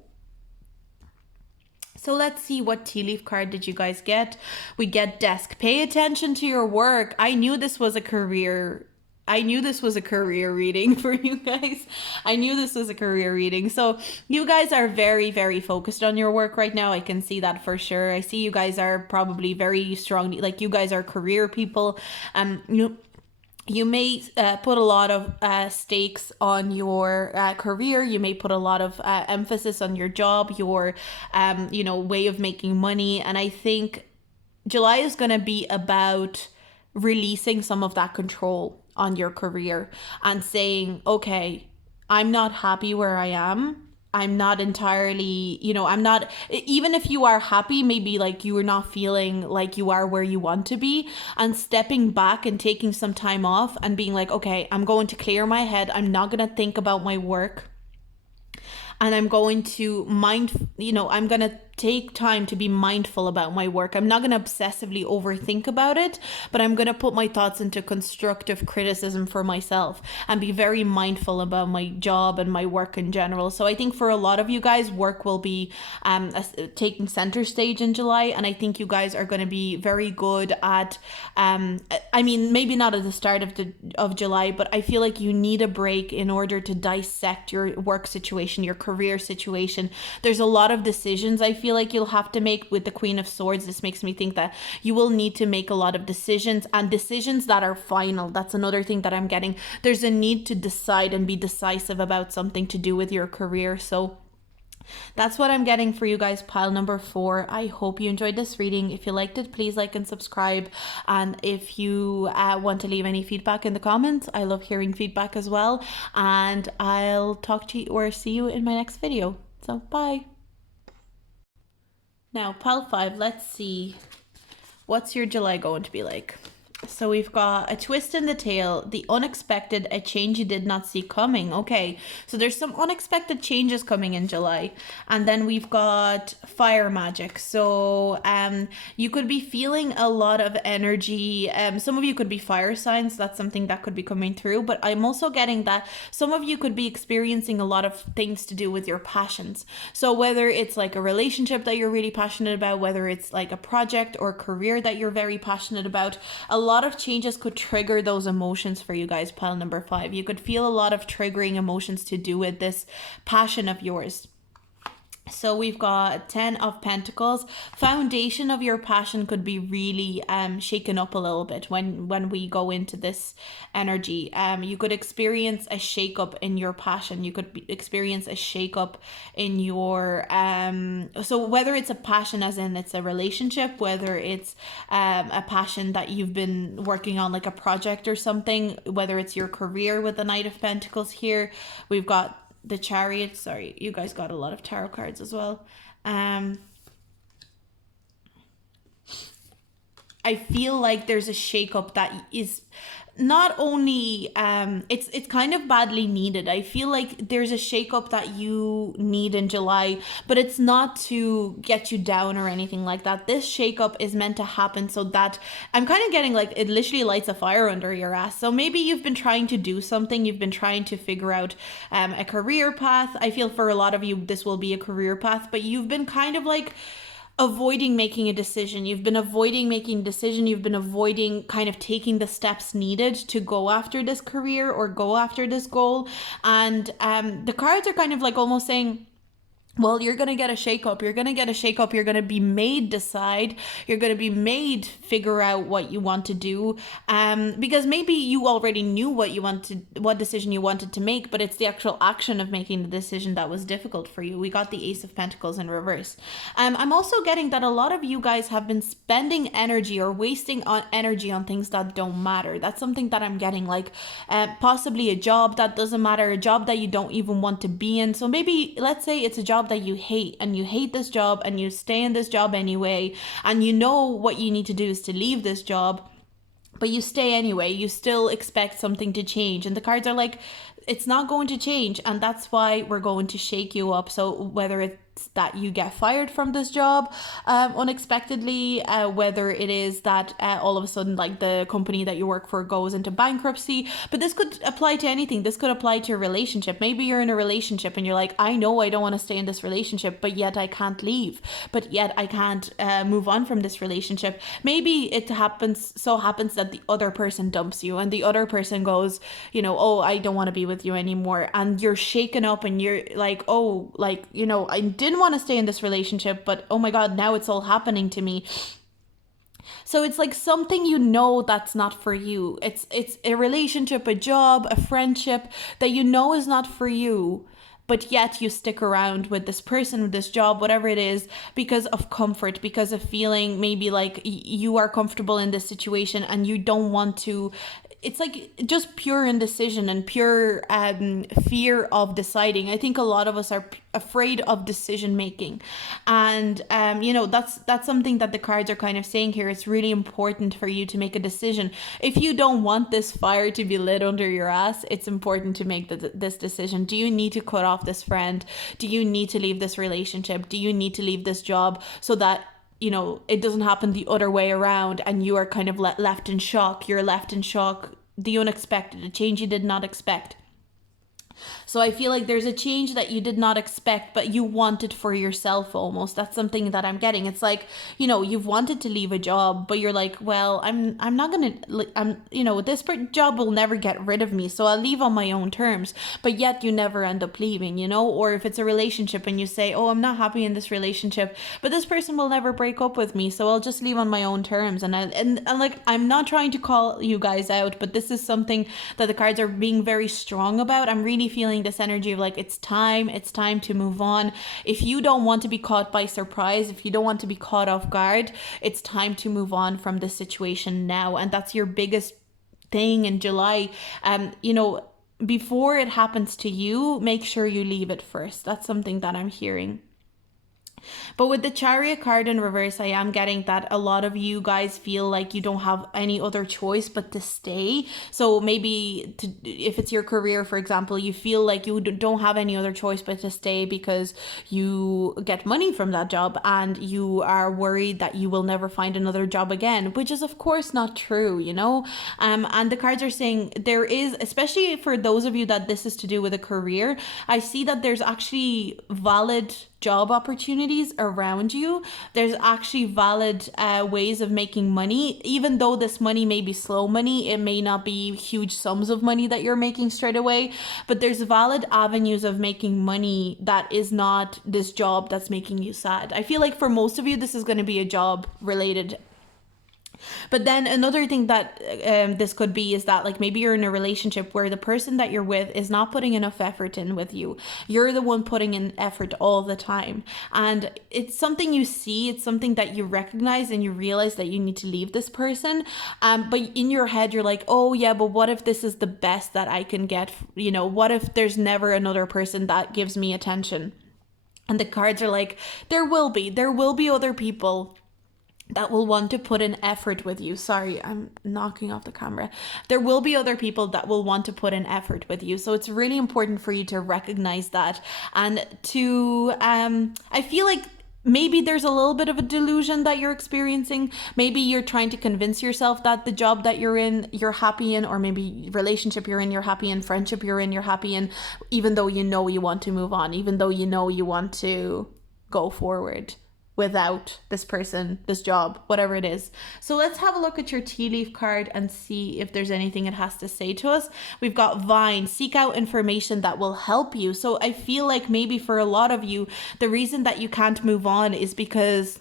So let's see, what tea leaf card did you guys get? We get desk. Pay attention to your work. I knew this was a career reading for you guys. I knew this was a career reading. So you guys are very, very focused on your work right now. I can see that for sure. I see you guys are probably very strong, like you guys are career people. You may put a lot of stakes on your career. You may put a lot of emphasis on your job, your way of making money. And I think July is going to be about releasing some of that control on your career and saying, okay, I'm not happy where I am. I'm not entirely, I'm not, even if you are happy, maybe like you are not feeling like you are where you want to be, and stepping back and taking some time off and being like, okay, I'm going to clear my head. I'm not going to think about my work. And I'm going to I'm going to take time to be mindful about my work. I'm not going to obsessively overthink about it, but I'm going to put my thoughts into constructive criticism for myself and be very mindful about my job and my work in general. So I think for a lot of you guys, work will be taking center stage in July. And I think you guys are going to be very good at, maybe not at the start of July, but I feel like you need a break in order to dissect your work situation, your career situation. There's a lot of decisions I feel like you'll have to make with the Queen of Swords. This makes me think that you will need to make a lot of decisions, and decisions that are final. That's another thing that I'm getting. There's a need to decide and be decisive about something to do with your career. So that's what I'm getting for you guys, pile number 4. I hope you enjoyed this reading. If you liked it, please like and subscribe. And if you want to leave any feedback in the comments, I love hearing feedback as well. And I'll talk to you or see you in my next video. So bye. Now, pile 5, let's see. What's your July going to be like? So we've got a twist in the tale, the unexpected, a change you did not see coming. Okay, so there's some unexpected changes coming in July. And then we've got fire magic. So you could be feeling a lot of energy. Some of you could be fire signs. That's something that could be coming through. But I'm also getting that some of you could be experiencing a lot of things to do with your passions. So whether it's like a relationship that you're really passionate about, whether it's like a project or career that you're very passionate about, a lot of changes could trigger those emotions for you guys, pile number 5. You could feel a lot of triggering emotions to do with this passion of yours. So we've got 10 of Pentacles. Foundation of your passion could be really shaken up a little bit when we go into this energy. You could experience a shake-up in your passion. You could experience a shake-up in your so whether it's a passion as in it's a relationship, whether it's a passion that you've been working on, like a project or something, whether it's your career with the Knight of Pentacles here. We've got the Chariot. Sorry, you guys got a lot of tarot cards as well. I feel like there's a shakeup that is not only it's kind of badly needed. I feel like there's a shakeup that you need in July, but it's not to get you down or anything like that. This shakeup is meant to happen so that I'm kind of getting like it literally lights a fire under your ass. So maybe you've been trying to do something, you've been trying to figure out a career path. I feel for a lot of you this will be a career path, but you've been kind of like avoiding making a decision. You've been avoiding making a decision. You've been avoiding kind of taking the steps needed to go after this career or go after this goal. And the cards are kind of like almost saying, well, you're going to get a shakeup. You're going to get a shakeup. You're going to be made decide. You're going to be made figure out what you want to do. Because maybe you already knew what decision you wanted to make, but it's the actual action of making the decision that was difficult for you. We got the Ace of Pentacles in reverse. I'm also getting that a lot of you guys have been spending energy or wasting on energy on things that don't matter. That's something that I'm getting, like possibly a job that doesn't matter, a job that you don't even want to be in. So maybe let's say it's a job that you hate and you hate this job and you stay in this job anyway, and you know what you need to do is to leave this job, but you stay anyway. You still expect something to change, and the cards are like, it's not going to change, and that's why we're going to shake you up. So whether it's that you get fired from this job unexpectedly, whether it is that all of a sudden like the company that you work for goes into bankruptcy, but this could apply to anything. This could apply to a relationship. Maybe you're in a relationship and you're like, I know I don't want to stay in this relationship, but yet I can't leave, but yet I can't move on from this relationship. Maybe it happens that the other person dumps you and the other person goes, oh, I don't want to be with you anymore, and you're shaken up and you're like, oh, like, I didn't want to stay in this relationship, but oh my god, now it's all happening to me. So it's like something that's not for you. It's a relationship, a job, a friendship that is not for you, but yet you stick around with this person, with this job, whatever it is, because of comfort, because of feeling maybe like you are comfortable in this situation and you don't want to. It's like just pure indecision and pure fear of deciding. I think a lot of us are afraid of decision making, and that's something that the cards are kind of saying here. It's really important for you to make a decision. If you don't want this fire to be lit under your ass, it's important to make this decision. Do you need to cut off this friend? Do you need to leave this relationship? Do you need to leave this job so that it doesn't happen the other way around and you are kind of left in shock? You're left in shock, the unexpected, a change you did not expect. So I feel like there's a change that you did not expect, but you want it for yourself almost. That's something that I'm getting. It's like, you've wanted to leave a job, but you're like, well, I'm not going to, this job will never get rid of me, so I'll leave on my own terms. But yet you never end up leaving, or if it's a relationship and you say, oh, I'm not happy in this relationship, but this person will never break up with me, so I'll just leave on my own terms. And like, I'm not trying to call you guys out, but this is something that the cards are being very strong about. I'm really feeling this energy of like, it's time to move on. If you don't want to be caught by surprise, if you don't want to be caught off guard, it's time to move on from this situation now. And that's your biggest thing in July. Before it happens to you, make sure you leave it first. That's something that I'm hearing. But with the Chariot card in reverse, I am getting that a lot of you guys feel like you don't have any other choice but to stay. So maybe if it's your career, for example, you feel like you don't have any other choice but to stay because you get money from that job and you are worried that you will never find another job again, which is of course not true, and the cards are saying there is, especially for those of you that this is to do with a career, I see that there's actually valid job opportunities around you. There's actually valid ways of making money, even though this money may be slow money. It may not be huge sums of money that you're making straight away, but there's valid avenues of making money that is not this job that's making you sad. I feel like for most of you this is going to be a job related. But then another thing that this could be is that like maybe you're in a relationship where the person that you're with is not putting enough effort in with you. You're the one putting in effort all the time. And it's something you see, it's something that you recognize and you realize that you need to leave this person. But in your head, you're like, oh yeah, but what if this is the best that I can get? What if there's never another person that gives me attention? And the cards are like, there will be other people that will want to put in effort with you. Sorry, I'm knocking off the camera. There will be other people that will want to put in effort with you. So it's really important for you to recognize that. And to, I feel like maybe there's a little bit of a delusion that you're experiencing. Maybe you're trying to convince yourself that the job that you're in, you're happy in, or maybe relationship you're in, you're happy in, friendship you're in, you're happy in, even though you know you want to move on, even though you know you want to go forward without this person, this job, whatever it is. So let's have a look at your tea leaf card and see if there's anything it has to say to us. We've got Vine, seek out information that will help you. So I feel like maybe for a lot of you, the reason that you can't move on is because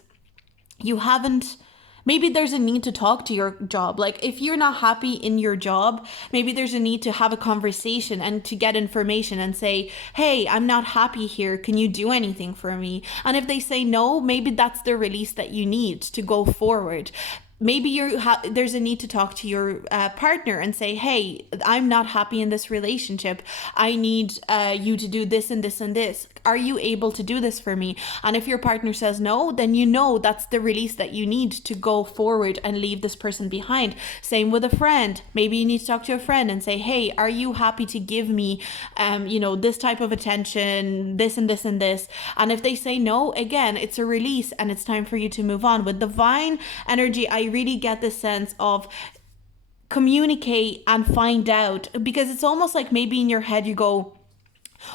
you haven't, maybe there's a need to talk to your job. Like if you're not happy in your job, maybe there's a need to have a conversation and to get information and say, hey, I'm not happy here. Can you do anything for me? And if they say no, maybe that's the release that you need to go forward. Maybe there's a need to talk to your partner and say, hey, I'm not happy in this relationship. I need you to do this and this and this. Are you able to do this for me? And if your partner says no, then you know that's the release that you need to go forward and leave this person behind. Same with a friend. Maybe you need to talk to a friend and say, hey, are you happy to give me, this type of attention, this and this and this? And if they say no, again, it's a release and it's time for you to move on. With divine energy, I really get the sense of communicate and find out, because it's almost like maybe in your head you go,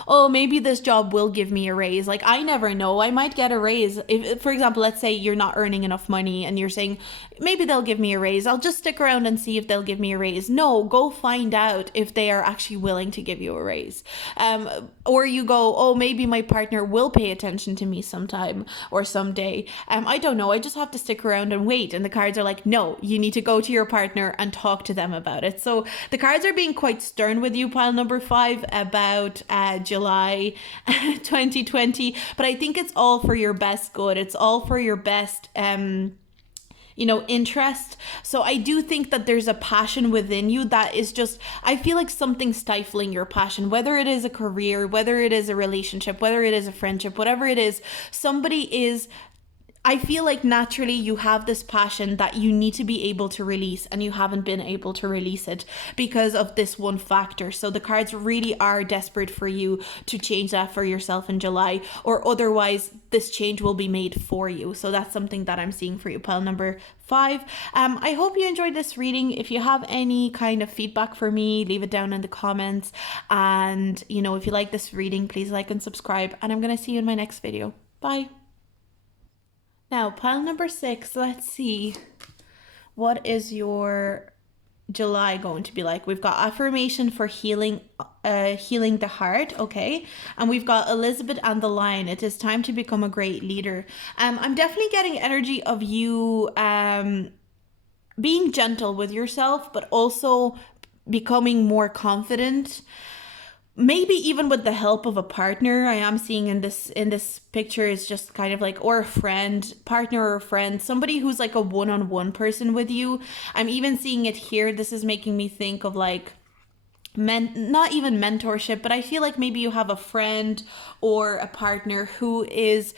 oh, maybe this job will give me a raise. Like, I never know. I might get a raise. If, for example, let's say you're not earning enough money and you're saying, maybe they'll give me a raise. I'll just stick around and see if they'll give me a raise. No, go find out if they are actually willing to give you a raise. Or you go, oh, maybe my partner will pay attention to me sometime or someday. I don't know. I just have to stick around and wait. And the cards are like, no, you need to go to your partner and talk to them about it. So the cards are being quite stern with you, pile number 5, about July 2020, but I think it's all for your best good. It's all for your best interest. So I do think that there's a passion within you that is just, I feel like something stifling your passion, whether it is a career, whether it is a relationship, whether it is a friendship, whatever it is, I feel like naturally you have this passion that you need to be able to release, and you haven't been able to release it because of this one factor. So the cards really are desperate for you to change that for yourself in July, or otherwise this change will be made for you. So that's something that I'm seeing for you, pile number 5. I hope you enjoyed this reading. If you have any kind of feedback for me, leave it down in the comments. And if you like this reading, please like and subscribe, and I'm going to see you in my next video. Bye. Now, pile number 6, let's see. What is your July going to be like? We've got affirmation for healing the heart, okay? And we've got Elizabeth and the Lion. It is time to become a great leader. I'm definitely getting energy of you being gentle with yourself, but also becoming more confident. Maybe even with the help of a partner. I am seeing in this picture is just kind of like, or a friend, partner or a friend, somebody who's like a one-on-one person with you. I'm even seeing it here. This is making me think of like not even mentorship, but I feel like maybe you have a friend or a partner who is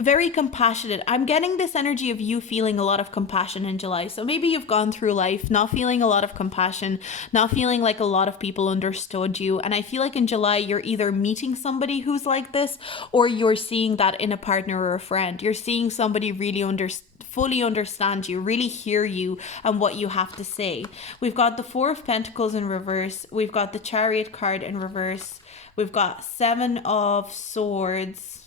very compassionate. I'm getting this energy of you feeling a lot of compassion in July. So maybe you've gone through life not feeling a lot of compassion, not feeling like a lot of people understood you. And I feel like in July, you're either meeting somebody who's like this, or you're seeing that in a partner or a friend. You're seeing somebody really fully understand you, really hear you and what you have to say. We've got the 4 of Pentacles in reverse. We've got the Chariot card in reverse. We've got 7 of Swords.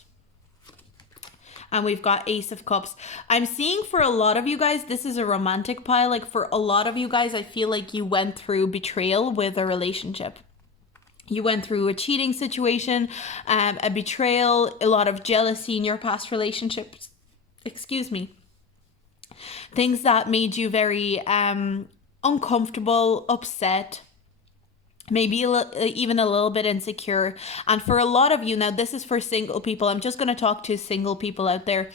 And we've got Ace of Cups. I'm seeing for a lot of you guys, this is a romantic pile. Like for a lot of you guys, I feel like you went through betrayal with a relationship. You went through a cheating situation, a betrayal, a lot of jealousy in your past relationships. Excuse me. Things that made you very uncomfortable, upset, maybe even a little bit insecure. And for a lot of you, now this is for single people, I'm just going to talk to single people out there.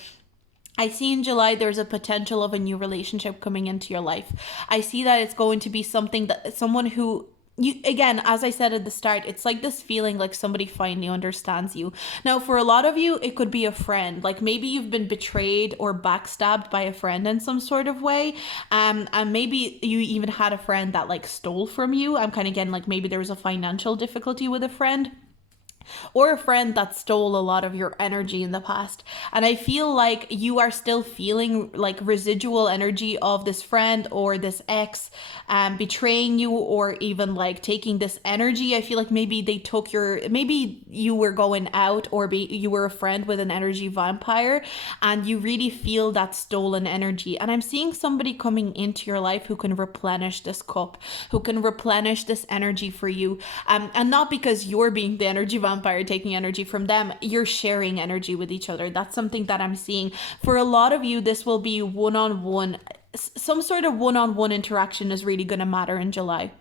I see in July there's a potential of a new relationship coming into your life. I see that it's going to be something that someone who you, again, as I said at the start, it's like this feeling like somebody finally understands you. Now, for a lot of you, it could be a friend. Like maybe you've been betrayed or backstabbed by a friend in some sort of way. And maybe you even had a friend that like stole from you. I'm kind of getting like maybe there was a financial difficulty with a friend, or a friend that stole a lot of your energy in the past. And I feel like you are still feeling like residual energy of this friend or this ex betraying you, or even like taking this energy. I feel like maybe they took your, maybe you were going out, or you were a friend with an energy vampire, and you really feel that stolen energy. And I'm seeing somebody coming into your life who can replenish this cup, who can replenish this energy for you. And not because you're being the energy vampire taking energy from them, you're sharing energy with each other. That's something that I'm seeing. For a lot of you, this will be one-on-one. Some sort of one-on-one interaction is really going to matter in July.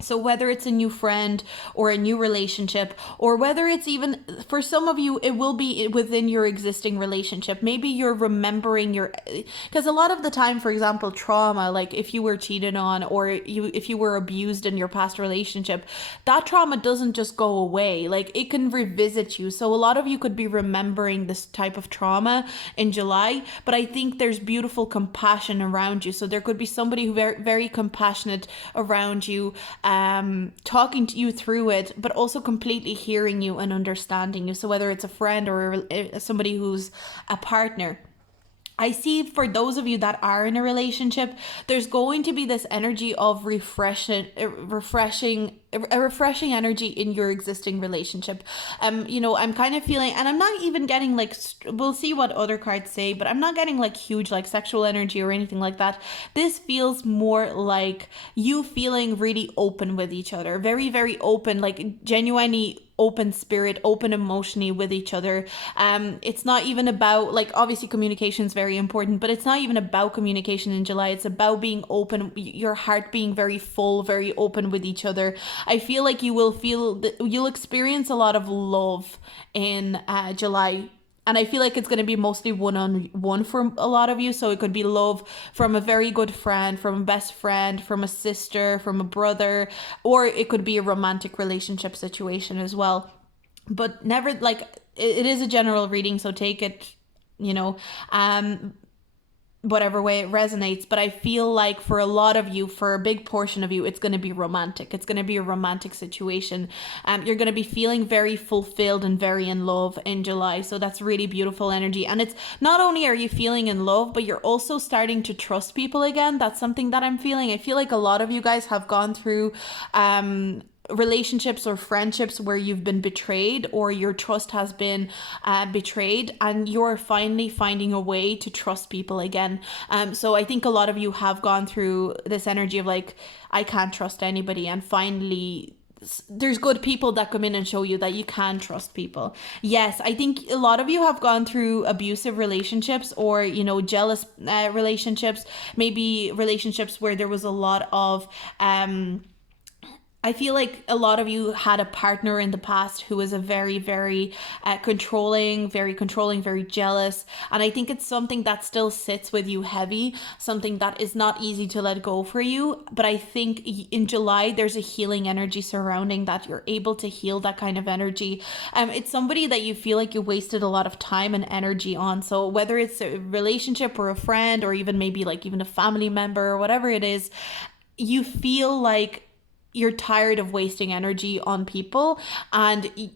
So whether it's a new friend or a new relationship, or whether it's even, for some of you, it will be within your existing relationship. Maybe you're remembering because a lot of the time, for example, trauma, like if you were cheated on, or if you were abused in your past relationship, that trauma doesn't just go away. Like it can revisit you. So a lot of you could be remembering this type of trauma in July, but I think there's beautiful compassion around you. So there could be somebody who very, very compassionate around you, talking to you through it, but also completely hearing you and understanding you. So whether it's a friend or somebody who's a partner, I see for those of you that are in a relationship, there's going to be this energy of refreshing energy in your existing relationship. I'm kind of feeling, and I'm not even getting like, we'll see what other cards say, but I'm not getting like huge like sexual energy or anything like that. This feels more like you feeling really open with each other, very, very open, like genuinely open spirit, open emotionally with each other. It's not even about, like, obviously communication is very important, but it's not even about communication in July. It's about being open, your heart being very full, very open with each other. I feel like you'll experience a lot of love in July. And I feel like it's going to be mostly one-on-one for a lot of you. So it could be love from a very good friend, from a best friend, from a sister, from a brother, or it could be a romantic relationship situation as well. But never, like, it is a general reading, so take it, whatever way it resonates. But I feel like for a lot of you, for a big portion of you, it's going to be romantic. It's going to be a romantic situation. You're going to be feeling very fulfilled and very in love in July. So that's really beautiful energy. And it's not only are you feeling in love, but you're also starting to trust people again. That's something that I'm feeling. I feel like a lot of you guys have gone through relationships or friendships where you've been betrayed, or your trust has been betrayed, and you're finally finding a way to trust people again. So I think a lot of you have gone through this energy of like, I can't trust anybody, and finally there's good people that come in and show you that you can trust people. Yes, I think a lot of you have gone through abusive relationships, or jealous relationships, maybe relationships where there was a lot of I feel like a lot of you had a partner in the past who was a very, very controlling, very jealous. And I think it's something that still sits with you heavy, something that is not easy to let go for you. But I think in July, there's a healing energy surrounding that. You're able to heal that kind of energy. It's somebody that you feel like you wasted a lot of time and energy on. So whether it's a relationship or a friend, or even maybe like even a family member or whatever it is, you feel like you're tired of wasting energy on people, and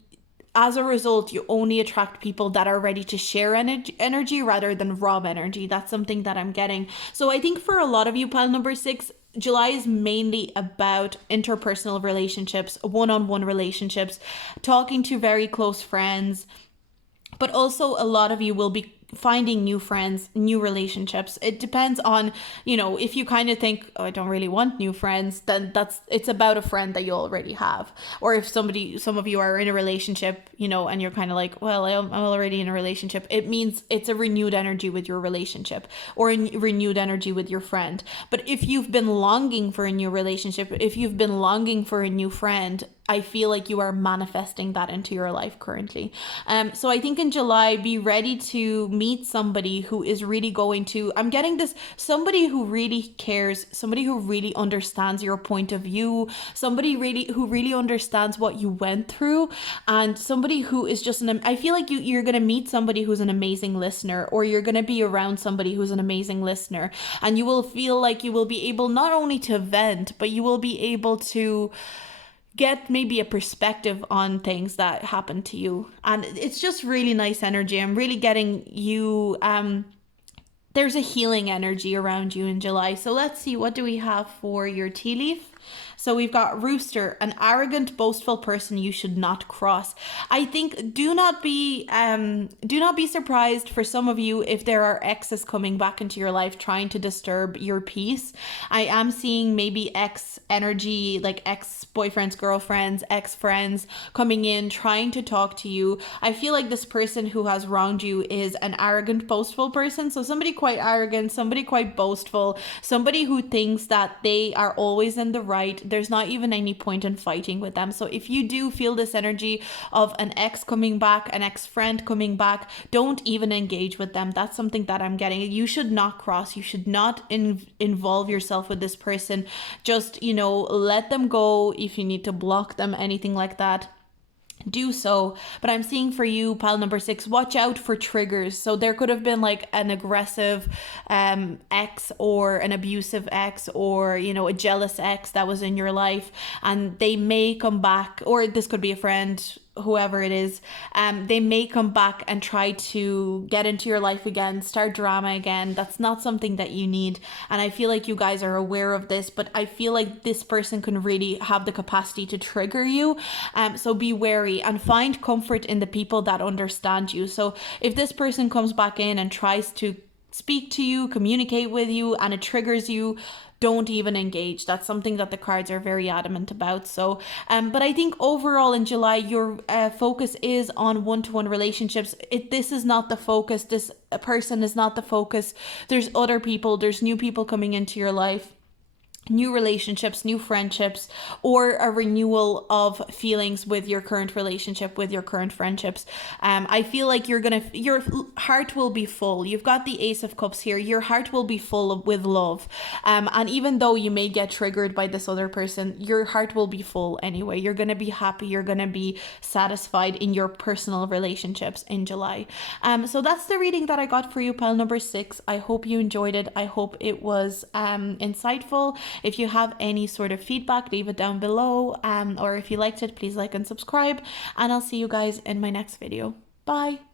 as a result, you only attract people that are ready to share energy rather than rob energy. That's something that I'm getting. So I think for a lot of you, pile number 6, July is mainly about interpersonal relationships, one-on-one relationships, talking to very close friends, but also a lot of you will be finding new friends, new relationships. It depends on, if you kind of think, oh, I don't really want new friends, then it's about a friend that you already have. Or if some of you are in a relationship, and you're kind of like, well, I'm already in a relationship, it means it's a renewed energy with your relationship, or a renewed energy with your friend. But if you've been longing for a new relationship, if you've been longing for a new friend, I feel like you are manifesting that into your life currently. So I think in July, be ready to meet somebody who is really going to, I'm getting this, somebody who really cares, somebody who really understands your point of view, somebody who really understands what you went through, and somebody who is just I feel like you're going to meet somebody who's an amazing listener, or you're going to be around somebody who's an amazing listener, and you will feel like you will be able not only to vent, but you will be able to get maybe a perspective on things that happen to you. And it's just really nice energy. I'm really getting you, there's a healing energy around you in July. So let's see, what do we have for your tea leaf? So we've got Rooster, an arrogant, boastful person you should not cross. I think do not be surprised for some of you if there are exes coming back into your life trying to disturb your peace. I am seeing maybe ex energy, like ex-boyfriends, girlfriends, ex-friends coming in trying to talk to you. I feel like this person who has wronged you is an arrogant, boastful person. So somebody quite arrogant, somebody quite boastful, somebody who thinks that they are always in the right. There's not even any point in fighting with them. So if you do feel this energy of an ex coming back, an ex-friend coming back, don't even engage with them. That's something that I'm getting. You should not cross. You should not involve yourself with this person. Just, let them go. If you need to block them, anything like that, do so. But I'm seeing for you, pile number 6, watch out for triggers. So there could have been like an aggressive ex, or an abusive ex, or a jealous ex that was in your life, and they may come back, or this could be a friend, whoever it is, they may come back and try to get into your life again, start drama again. That's not something that you need. And I feel like you guys are aware of this, but I feel like this person can really have the capacity to trigger you. So be wary and find comfort in the people that understand you. So if this person comes back in and tries to speak to you, communicate with you, and it triggers you, don't even engage. That's something that the cards are very adamant about. So, but I think overall in July, your focus is on one-to-one relationships. This is not the focus. This person is not the focus. There's other people. There's new people coming into your life. New relationships, new friendships, or a renewal of feelings with your current relationship, with your current friendships. I feel like your heart will be full. You've got the Ace of Cups here. Your heart will be full with love. And even though you may get triggered by this other person, your heart will be full anyway. You're going to be happy. You're going to be satisfied in your personal relationships in July. So that's the reading that I got for you, pile number 6. I hope you enjoyed it. I hope it was insightful. If you have any sort of feedback, leave it down below. Or if you liked it, please like and subscribe. And I'll see you guys in my next video. Bye.